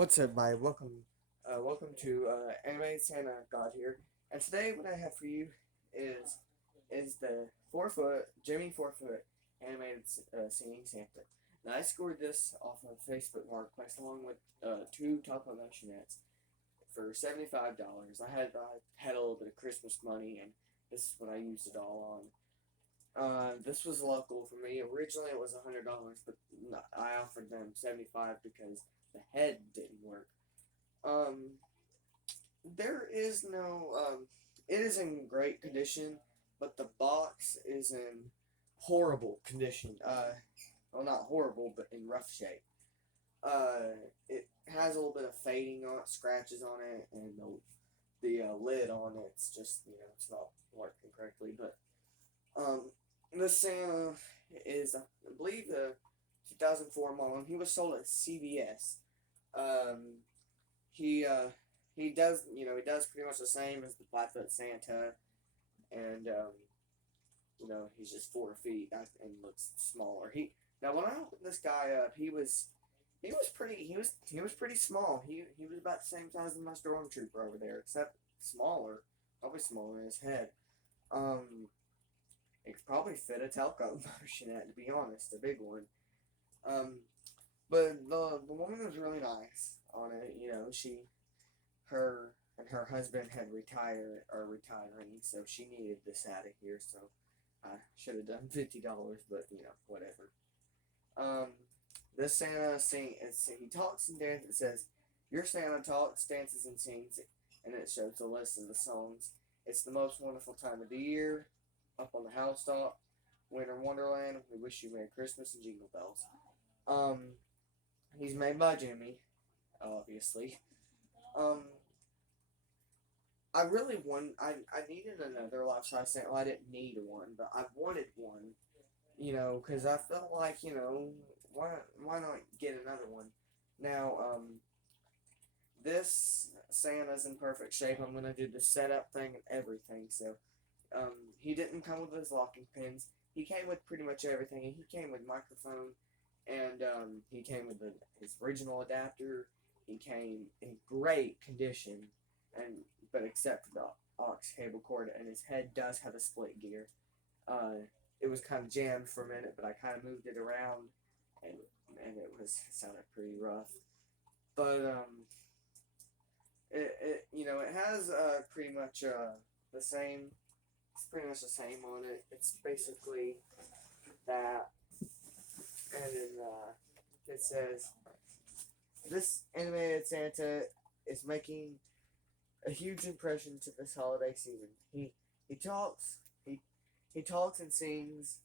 What's up, my welcome to Animated Santa God here, and today what I have for you is the 4 foot Jimmy 4 foot animated singing Santa. Now I scored this off of Facebook Marketplace along with two top emotionettes for $75. I had a little bit of Christmas money, and this is what I used it all on. This was local for me. Originally, it was $100, but I offered them 75 because the head didn't work. Um, there is no. It is in great condition, but the box is in horrible condition. Well, not horrible, but in rough shape. It has a little bit of fading on it, scratches on it, and the lid on it's just it's not working correctly. But the Santa is I believe the 2004 model. And he was sold at CVS. Um, he uh, he does pretty much the same as the Flatfoot Santa, and he's just 4 feet and looks smaller. Now when I opened this guy up, he was pretty small. He was about the same size as my stormtrooper over there, except smaller, probably smaller in his head. Um, it could probably fit a telco motion at, to be honest, a big one. Um, but the woman was really nice on it. Her and her husband had retiring, so she needed this out of here. So I should have done $50, but whatever. Um, this Santa he talks and dances. It says, "Your Santa talks, dances, and sings," and it shows a list of the songs. It's the most wonderful time of the year. Up on the housetop, Winter Wonderland. We wish you Merry Christmas and Jingle Bells. Um, he's made by Jimmy, obviously. Um, I really want. I needed another life size Santa. Well, I didn't need one, but I wanted one. Because I felt like why not get another one? Now, this Santa's in perfect shape. I'm gonna do the setup thing and everything. So, he didn't come with his locking pins. He came with pretty much everything. He came with microphone, and he came with his original adapter. He came in great condition, and but except for the aux cable cord, and his head does have a split gear. Uh, it was kind of jammed for a minute, but I kind of moved it around, and it sounded pretty rough. But it has pretty much the same. It's pretty much the same on it. It's basically that, and then it says this animated Santa is making a huge impression to this holiday season. He talks he talks and sings.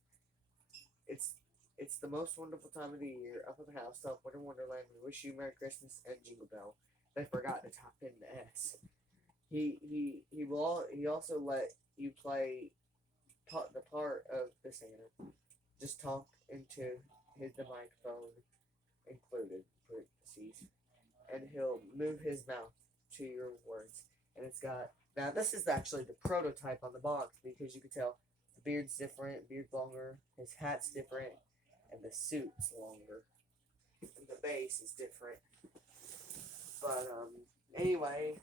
It's it's the most wonderful time of the year. Up at the housetop, Winter Wonderland. We wish you Merry Christmas and Jingle Bell. They forgot to top in the S. He also let you play the part of the Santa. Just talk into the microphone included parentheses, and he'll move his mouth to your words. And it's got now this is actually the prototype on the box because you can tell the beard's different, beard's longer, his hat's different, and the suit's longer, and the base is different. But anyway,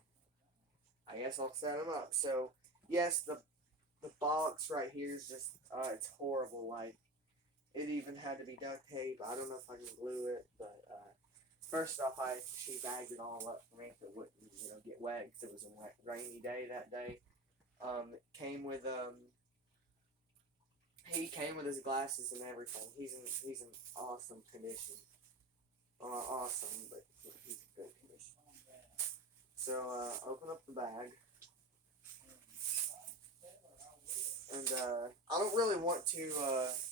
I guess I'll set him up. So yes, the box right here is just it's horrible. Like it even had to be duct tape. I don't know if I can glue it, but first off, she bagged it all up for me so it wouldn't get wet because it was a wet, rainy day that day. Came with he came with his glasses and everything. He's in awesome condition. Awesome, but he's in good condition. So open up the bag, and I don't really want to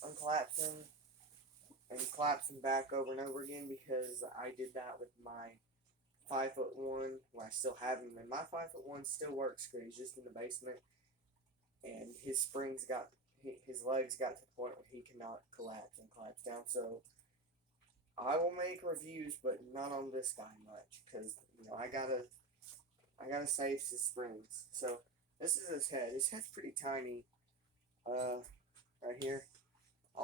unclap him and collapse him back over and over again because I did that with my 5 foot one. Well, I still have him, and my 5 foot one still works good. He's just in the basement, and his legs got to the point where he cannot collapse down. So I will make reviews, but not on this guy much because I gotta save his springs. So this is his head. His head's pretty tiny. Right here. I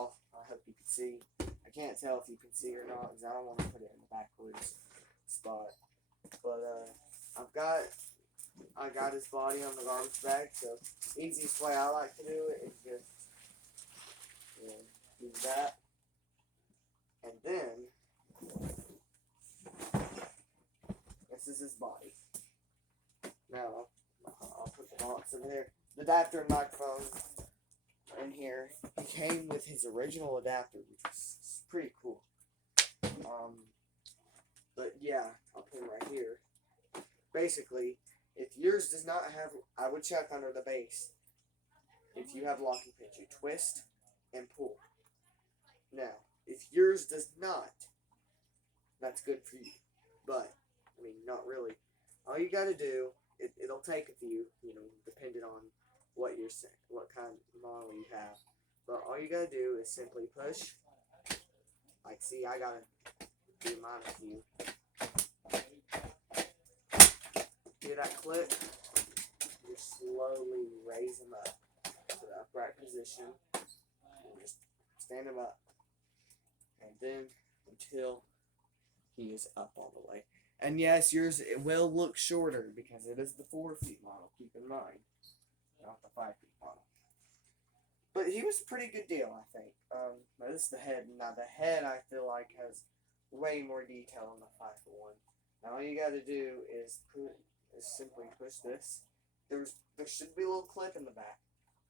hope you can see. I can't tell if you can see or not because I don't want to put it in the backwards spot. But I got his body on the garbage bag, so easiest way I like to do it is just, you know, do that, and then this is his body. Now I'll put the box in there. The adapter and microphone in here. He came with his original adapter, which was pretty cool. But yeah, I'll put him right here. Basically, if yours does not have, I would check under the base. If you have locking pins, you twist and pull. Now, if yours does not, that's good for you. But, I mean, not really. All you gotta do, it'll take a few, depending on what kind of model you have. But all you gotta do is simply push. Like, see, I gotta do mine with you. Hear that click? You slowly raise him up to the upright position. And just stand him up. And then until he is up all the way. And yes, yours, it will look shorter because it is the 4 feet model, keep in mind. Not the 5 feet model. But he was a pretty good deal, I think. Now this is the head. Now the head, I feel like, has way more detail on the 5-foot one. Now all you gotta do is simply push this. There should be a little clip in the back.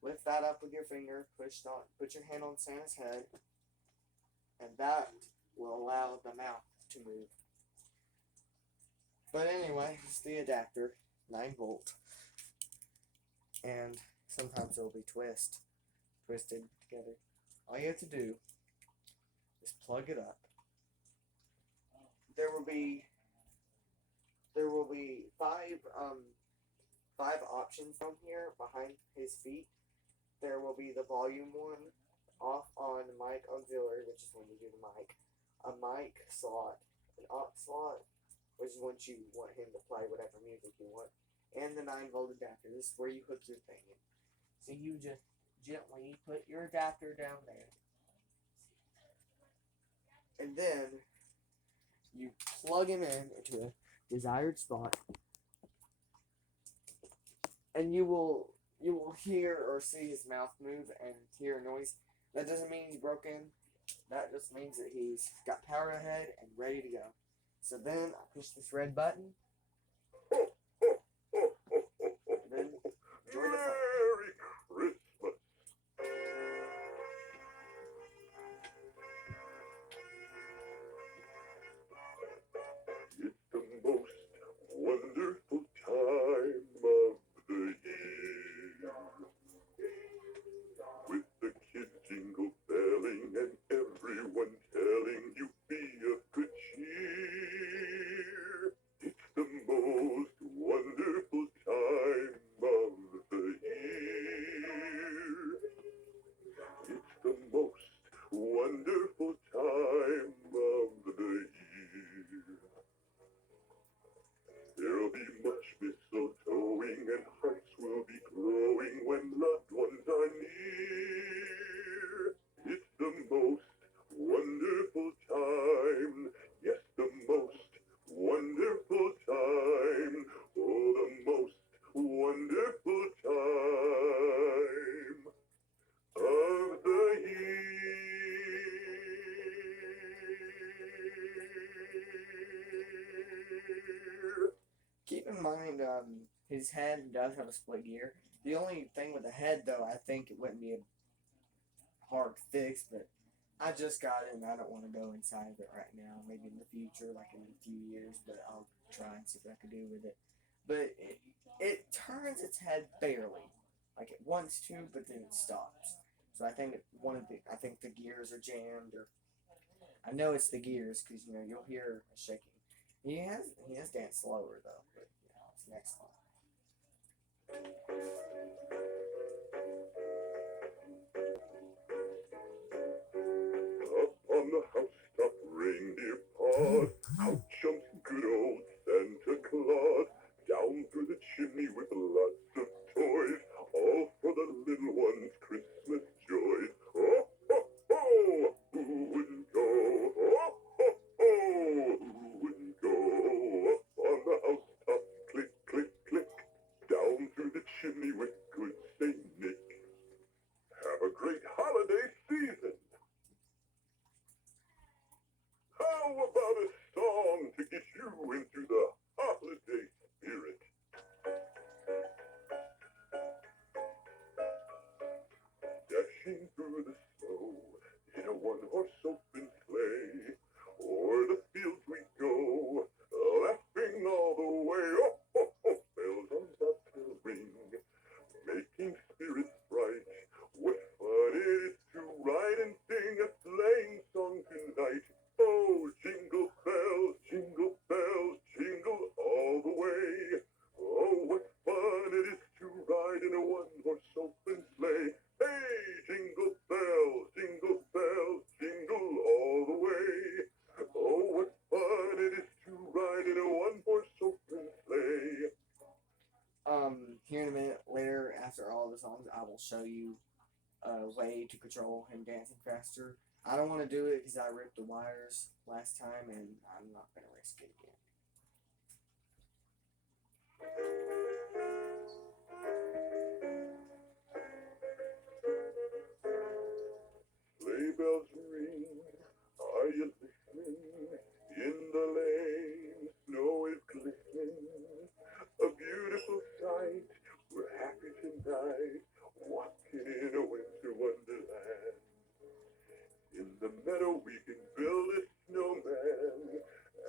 Lift that up with your finger, put your hand on Santa's head, and that will allow the mouth to move. But anyway, it's the adapter, 9-volt, and sometimes it'll be twisted together. All you have to do is plug it up. There will be 5 options on here behind his feet. There will be the volume one, off, on, mic auxiliary, which is when you do the mic, a mic slot, an aux slot, which is once you want him to play whatever music you want, and the 9-volt adapter. This is where you hook your thing in. So you just gently put your adapter down there, and then you plug him in into a desired spot, and you will hear or see his mouth move and hear a noise. That doesn't mean he's broken. That just means that he's got power ahead and ready to go. So then I push this red button. And then enjoy the fun. Merry Christmas. It's the most wonderful time of the year. With the kids jingle belling and everyone telling you be of good cheer. It's the most wonderful time of the year. It's the most wonderful time of the year. There'll be much mistletoeing and hearts will be glowing when loved ones are near. It's the most wonderful time. Yes, the most wonderful time. Oh, the most wonderful time of the year. Keep in mind, his head does have a split gear. The only thing with the head, though, I think it wouldn't be a hard fix, but I just got it and I don't want to go inside of it right now. Maybe in the future, like in a few years, but I'll try and see what I can do with it. But it turns its head barely. Like it wants to, but then it stops. So I think the gears are jammed, or I know it's the gears because you'll hear a shaking. He has danced slower though, but it's next one. Up on the housetop, reindeer pawed, out jumps good old Santa Claus, down through the chimney with lots of toys, all for the little ones' Christmas joys. Oh, ho, ho! Who wouldn't go? Oh, ho, ho! Who wouldn't go up on the will show you a way to control him dancing faster. I don't want to do it because I ripped the wires last time, and I'm not going to risk it again. Sleigh bells ring, are you listening? In the lane, snow is glistening. A beautiful sight, we're happy tonight, walking in a winter wonderland. In the meadow we can build a snowman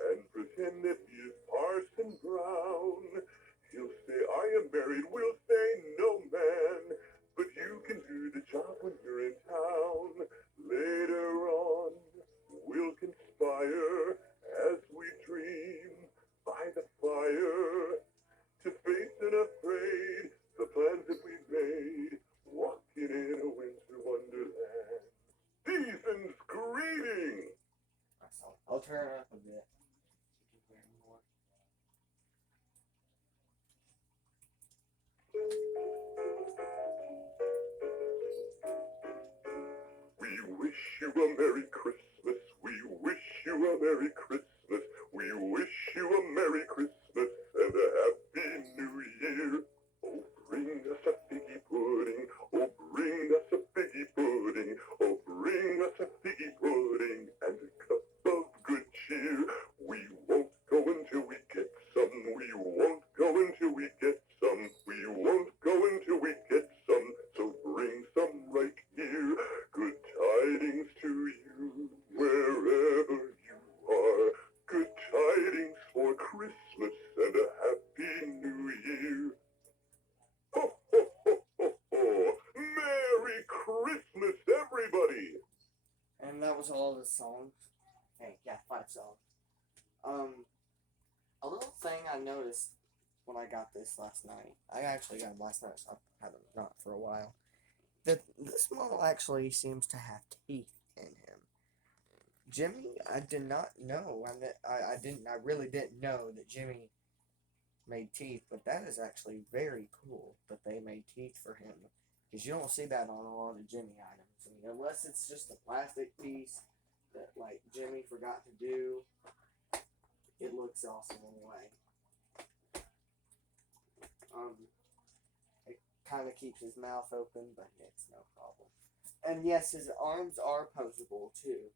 and pretend that he is Parson Brown. He'll say, I am married, we'll say, no man, but you can do the job when you're in town. Later on, we'll conspire as we dream by the fire to face unafraid the plans that we've made, walking in a winter wonderland. Season's greeting! I'll turn it up a bit. You can hear more. We wish you a Merry Christmas. We wish you a Merry Christmas. We wish you a Merry Christmas and a Happy New Year. Oh, bring us a figgy pudding. Oh, bring us a figgy pudding. Oh, bring us a figgy pudding and a cup of good cheer. We won't go until we get some. We won't go until we get some. We won't go until we get some. So bring some right here. Good tidings to you wherever you are. Good tidings for Christmas and a Happy New Year. Ho, ho, ho, ho, ho. Merry Christmas, everybody! And that was all the songs. Hey, yeah, 5 songs. A little thing I noticed when I got this last night. I actually got it last night, so I haven't got it for a while. That this model actually seems to have teeth in him. Jimmy, I did not know. I really didn't know that Jimmy made teeth, but that is actually very cool that they made teeth for him, because you don't see that on a lot of Jimmy items. I mean, unless it's just a plastic piece that like Jimmy forgot to do, it looks awesome anyway. It kind of keeps his mouth open, but it's no problem. And yes, his arms are posable too.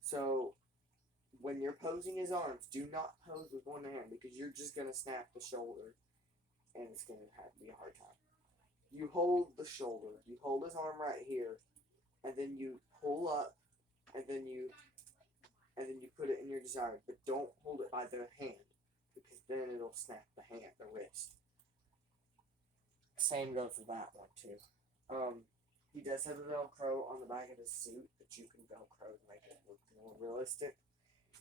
So when you're posing his arms, do not pose with one hand because you're just gonna snap the shoulder, and it's gonna have to be a hard time. You hold the shoulder, you hold his arm right here, and then you pull up, and then you put it in your desired, but don't hold it by the hand because then it'll snap the hand, the wrist. Same goes for that one too. He does have a Velcro on the back of his suit that you can Velcro to make it look more realistic.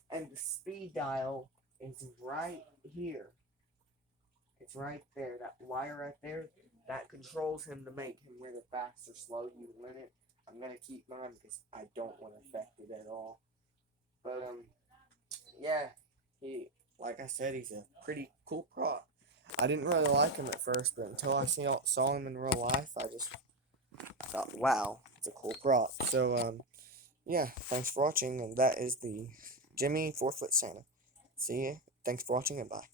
And the speed dial is right here. It's right there. That wire right there, that controls him to make him whether fast or slow you want it. I'm gonna keep mine because I don't want to affect it at all. But yeah, like I said, he's a pretty cool prop. I didn't really like him at first, but until I saw him in real life, I just thought, wow, it's a cool prop. So yeah, thanks for watching, and that is the Jimmy 4-foot Santa. See ya. Thanks for watching, and bye.